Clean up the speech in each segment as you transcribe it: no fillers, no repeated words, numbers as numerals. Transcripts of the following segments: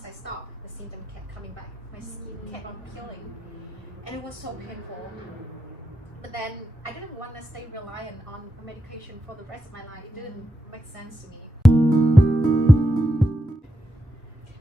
once I stopped, the symptom kept coming back. My skin kept on peeling, and it was so painful. But then I didn't want to stay reliant on medication for the rest of my life. It didn't make sense to me.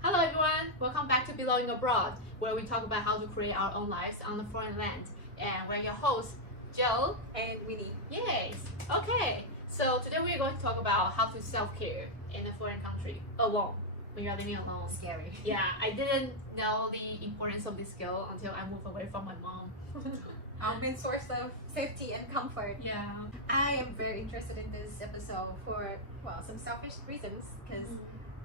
Hello everyone, welcome back to Belonging Abroad, where we talk about how to create our own lives on a foreign land. And we're your hosts, Jill And Winnie. Yes. Okay, so today we're going to talk about how to self-care in a foreign country alone, when you're living alone. Scary. Yeah, I didn't know the importance of this skill until I moved away from my mom. Our main source of safety and comfort. Yeah. I am very interested in this episode for, well, some selfish reasons, because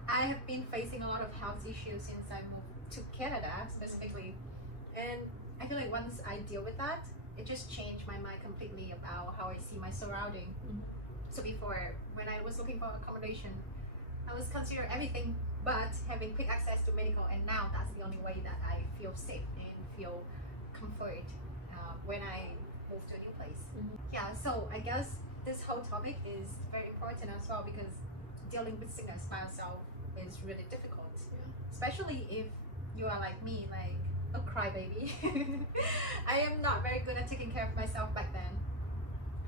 I have been facing a lot of health issues since I moved to Canada specifically, and I feel like once I deal with that, it just changed my mind completely about how I see my surrounding. So before, when I was looking for accommodation, I was considering everything but having quick access to medical, and now that's the only way that I feel safe and feel comfort when I move to a new place. Yeah, so I guess this whole topic is very important as well, because dealing with sickness by yourself is really difficult, especially if you are like me, like a crybaby. I am not very good at taking care of myself back then.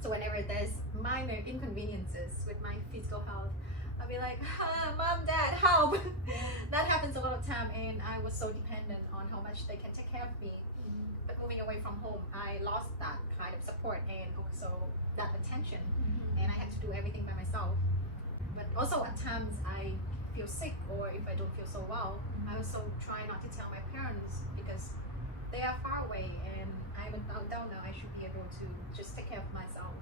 So whenever there's minor inconveniences with my physical health, I'll be like, Mom, Dad, help. That happens a lot of time, and I was so dependent on how much they can take care of me. But moving away from home, I lost that kind of support and also that attention, and I had to do everything by myself. But also at times I feel sick, or if I don't feel so well, I also try not to tell my parents because they are far away, and I'm an adult now. I should be able to just take care of myself.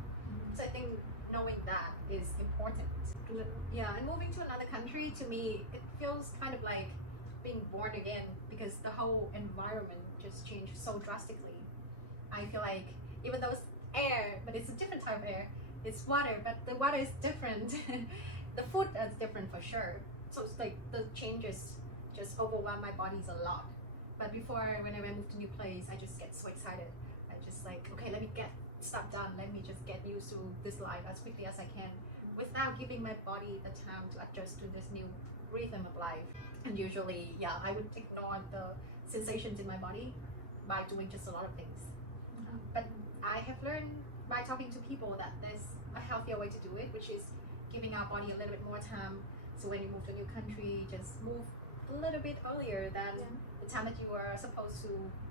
So I think knowing that is important. Yeah, and moving to another country, to me, it feels kind of like being born again, because the whole environment just changed so drastically. I feel like even though it's air, but it's a different type of air. It's water, but the water is different. The food is different for sure. So it's like the changes just overwhelm my bodies a lot. But before, whenever I move to a new place, I just get so excited. I just like, okay, let me get stuff done. Let me just get used to this life as quickly as I can, without giving my body the time to adjust to this new rhythm of life. And usually, yeah, I would ignore the sensations in my body by doing just a lot of things. But I have learned by talking to people that there's a healthier way to do it, which is giving our body a little bit more time. So when you move to a new country, just move a little bit earlier than the time that you are supposed to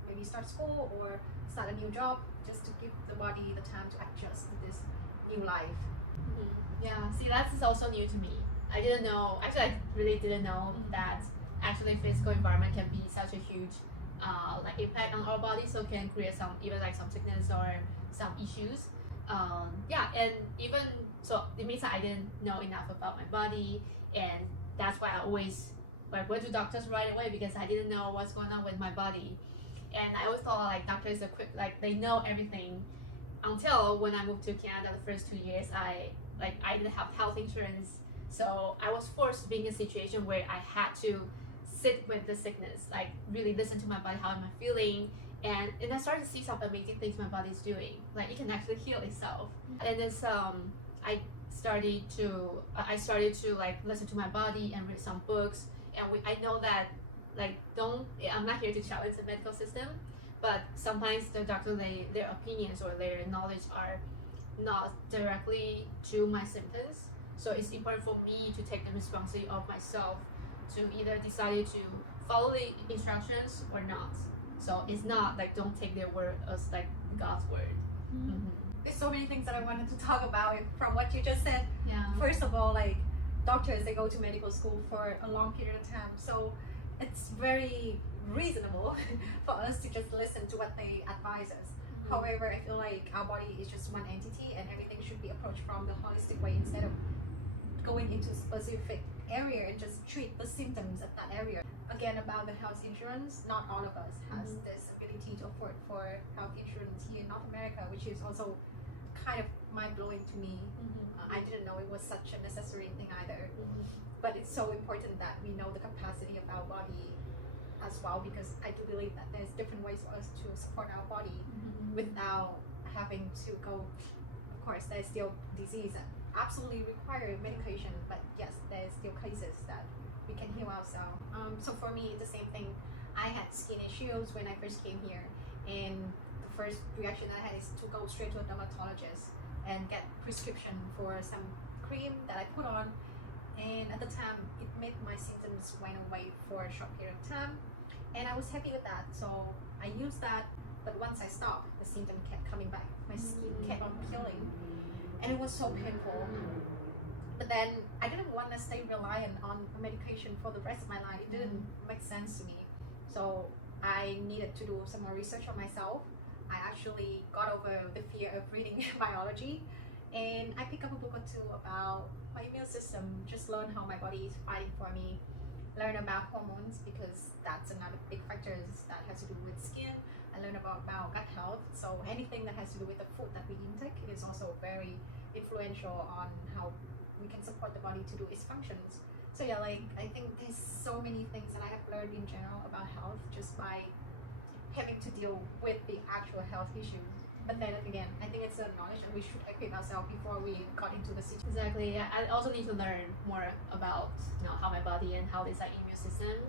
maybe start school or start a new job, just to give the body the time to adjust to this new life. Yeah, see, that's also new to me. I didn't know, actually I really didn't know that actually physical environment can be such a huge like impact on our body, so can create some, even like some sickness or some issues. Yeah, and even so it means that I didn't know enough about my body, and that's why I always like went to doctors right away, because I didn't know what's going on with my body. And I always thought like doctors are quick, like they know everything, until when I moved to Canada the first 2 years, I didn't have health insurance. So I was forced to be in a situation where I had to sit with the sickness, like really listen to my body, how am I feeling, and I started to see some amazing things my body's doing, like it can actually heal itself. And it's I started to like listen to my body and read some books, and I know that like I'm not here to challenge the medical system, but sometimes the doctor, their opinions or their knowledge are not directly to my symptoms. So it's important for me to take the responsibility of myself to either decide to follow the instructions or not. So it's not like don't take their word as like God's word. There's so many things that I wanted to talk about from what you just said. Yeah. First of all, like doctors, they go to medical school for a long period of time, so it's very reasonable for us to just listen to what they advise us. However, I feel like our body is just one entity, and everything should be approached from the holistic way, instead of going into a specific area and just treat the symptoms of that area. Again, about the health insurance, not all of us has this ability to afford for health insurance here in North America, which is also kind of mind-blowing to me. I didn't know it was such a necessary thing either. But it's so important that we know the capacity of our body as well, because I do believe that there's different ways for us to support our body without having to go. Of course, there's still disease that absolutely require medication, but yes, there's still cases that we can heal ourselves. So for me, it's the same thing. I had skin issues when I first came here, and the first reaction I had is to go straight to a dermatologist and get prescription for some cream that I put on. And at the time, it made my symptoms went away for a short period of time, and I was happy with that. So I used that, but once I stopped, the symptom kept coming back. My skin kept on peeling, and it was so painful. But then I didn't want to stay reliant on medication for the rest of my life. It didn't make sense to me. So I needed to do some more research on myself. I actually got over the fear of reading biology, and I picked up a book or two about my immune system, just learn how my body is fighting for me, learn about hormones, because that's another big factor that has to do with skin. I learned about gut health, so anything that has to do with the food that we intake is also very influential on how we can support the body to do its functions. So yeah, like I think there's so many things that I have learned in general about health just by having to deal with the actual health issues. But then again, I think it's a knowledge that we should equip ourselves before we got into the situation. Exactly. Yeah, I also need to learn more about how my body and how this immune system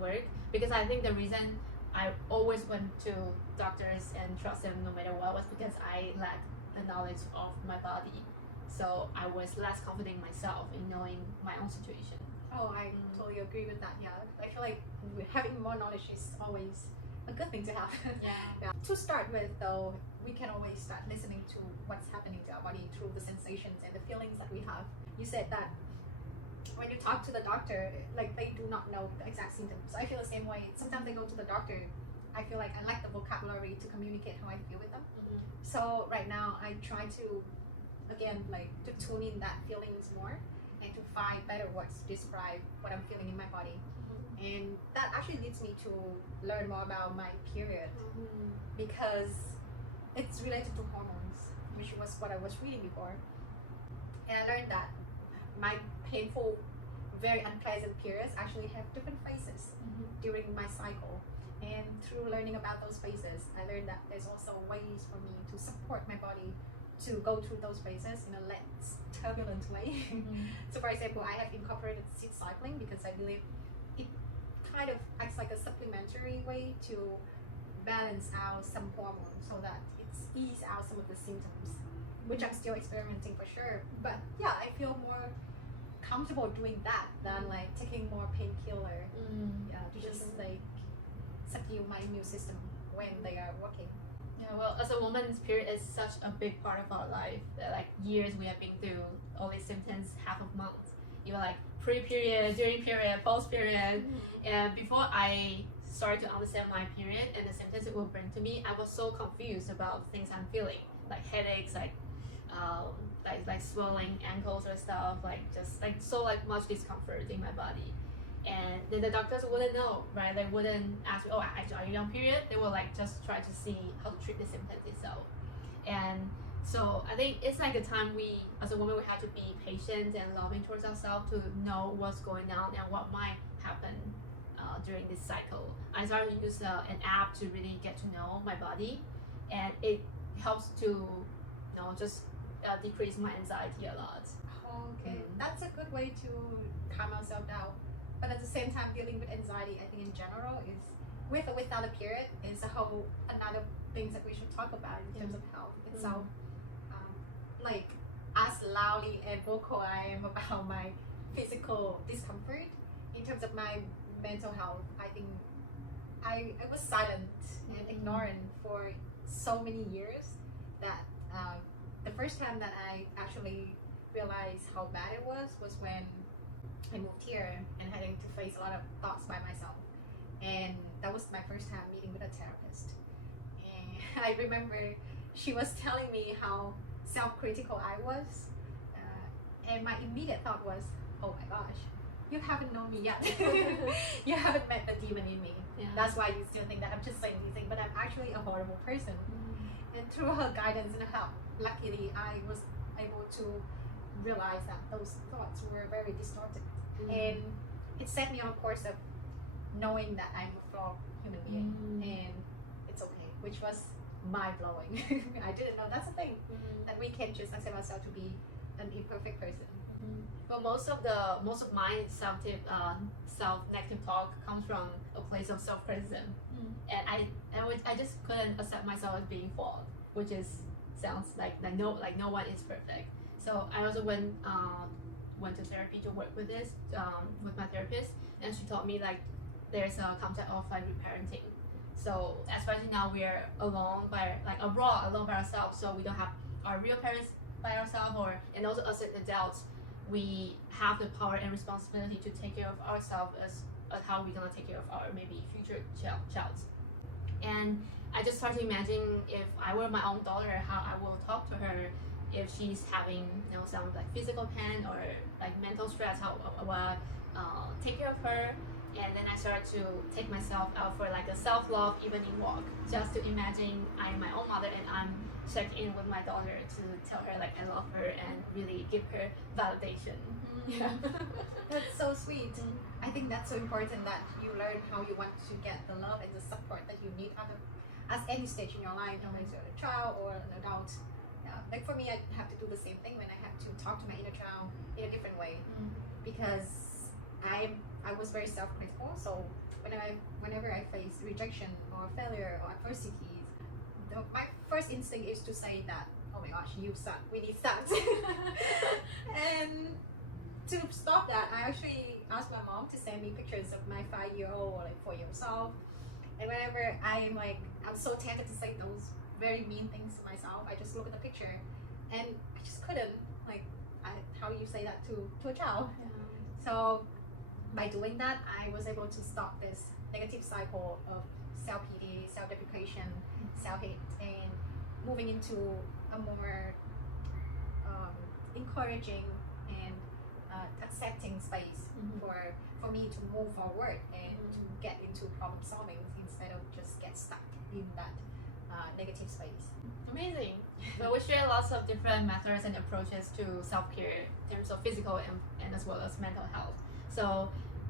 work, because I think the reason I always went to doctors and trust them no matter what was because I lacked the knowledge of my body. So I was less confident in myself in knowing my own situation. Oh, I totally agree with that. Yeah, I feel like having more knowledge is always a good thing to have. Yeah. To start with, though, we can always start listening to what's happening to our body through the sensations and the feelings that we have. You said that when you talk to the doctor, they do not know the exact symptoms. I feel the same way. Sometimes I go to the doctor, I feel like I lack the vocabulary to communicate how I feel with them. So right now, I try to, again, to tune in that feelings more and to find better words to describe what I'm feeling in my body. And that actually leads me to learn more about my period, because it's related to hormones, which was what I was reading before. And I learned that my painful, very unpleasant periods actually have different phases during my cycle. And through learning about those phases, I learned that there's also ways for me to support my body to go through those phases in a less turbulent way. So for example, I have incorporated seed cycling because I believe it kind of acts like a supplementary way to balance out some hormones so that it's ease out some of the symptoms, which I'm still experimenting for sure. But yeah, I feel more comfortable doing that than taking more painkiller to just subdue my immune system when they are working. Yeah, well, as a woman's period is such a big part of our life. That, years we have been through all these symptoms, half a month. Pre-period, during period, post-period. And before I started to understand my period and the symptoms it will bring to me, I was so confused about the things I'm feeling, like headaches, like swelling ankles or stuff, just so much discomfort in my body. And then the doctors wouldn't know, right? They wouldn't ask me, oh, are you on period? They will just try to see how to treat the symptoms itself. And so I think it's a time we, as a woman, we have to be patient and loving towards ourselves to know what's going on and what might happen during this cycle. I started to use an app to really get to know my body, and it helps to just decrease my anxiety a lot. Okay, that's a good way to calm ourselves down. But at the same time, dealing with anxiety, I think in general, is with or without a period, is another things that we should talk about in terms of health itself. As loudly and vocal I am about my physical discomfort, in terms of my mental health, I think I was silent and ignorant for so many years that the first time that I actually realized how bad it was when I moved here and having to face a lot of thoughts by myself. And that was my first time meeting with a therapist. And I remember she was telling me how self-critical I was. And my immediate thought was, oh my gosh, you haven't known me yet. You haven't met the demon in me. Yeah. That's why you still think that I'm just saying these things, but I'm actually a horrible person. And through her guidance and help, luckily I was able to realize that those thoughts were very distorted. And it set me on a course of knowing that I'm a flawed human being and it's okay, which was mind-blowing. I didn't know that's the thing, that we can just accept ourselves to be an imperfect person. Well, most of my self negative talk comes from a place of self criticism, and I just couldn't accept myself as being flawed, which sounds like no one is perfect. So I also went to therapy to work with this with my therapist, and she taught me like there's a concept of like reparenting. So especially now we're abroad alone by ourselves, so we don't have our real parents by ourselves, and also as adults we have the power and responsibility to take care of ourselves as how we're gonna take care of our maybe future child. And I just started to imagine if I were my own daughter, how I will talk to her if she's having some like physical pain or like mental stress, how will I take care of her. And then I started to take myself out for like a self-love evening walk, just to imagine I'm my own mother and I'm checked in with my daughter to tell her like I love her and really give her validation. Yeah. That's so sweet. I think that's so important that you learn how you want to get the love and the support that you need at any stage in your life, whether you're a child or an adult. Yeah. Like for me, I have to do the same thing when I have to talk to my inner child in a different way, because I was very self-critical. So whenever I face rejection or failure or adversity, my first instinct is to say that, oh my gosh, you suck, we need socks. And to stop that, I actually asked my mom to send me pictures of my 5-year-old or like 4-year-old self. And whenever I'm so tempted to say those very mean things to myself, I just look at the picture and I just couldn't, how do you say that to a child? Yeah. So by doing that, I was able to stop this negative cycle of self-pity, self-deprecation, self-hate, and moving into a more encouraging and accepting space for me to move forward and to get into problem solving instead of just get stuck in that negative space. Amazing. So we share lots of different methods and approaches to self-care in terms of physical and as well as mental health. So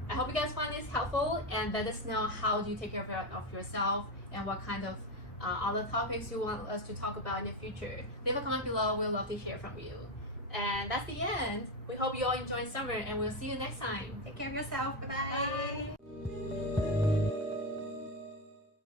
I hope you guys find this helpful, and let us know how do you take care of yourself and what kind of other topics you want us to talk about in the future. Leave a comment below. We'd love to hear from you. And that's the end. We hope you all enjoyed summer, and we'll see you next time. Take care of yourself. Bye-bye. Bye.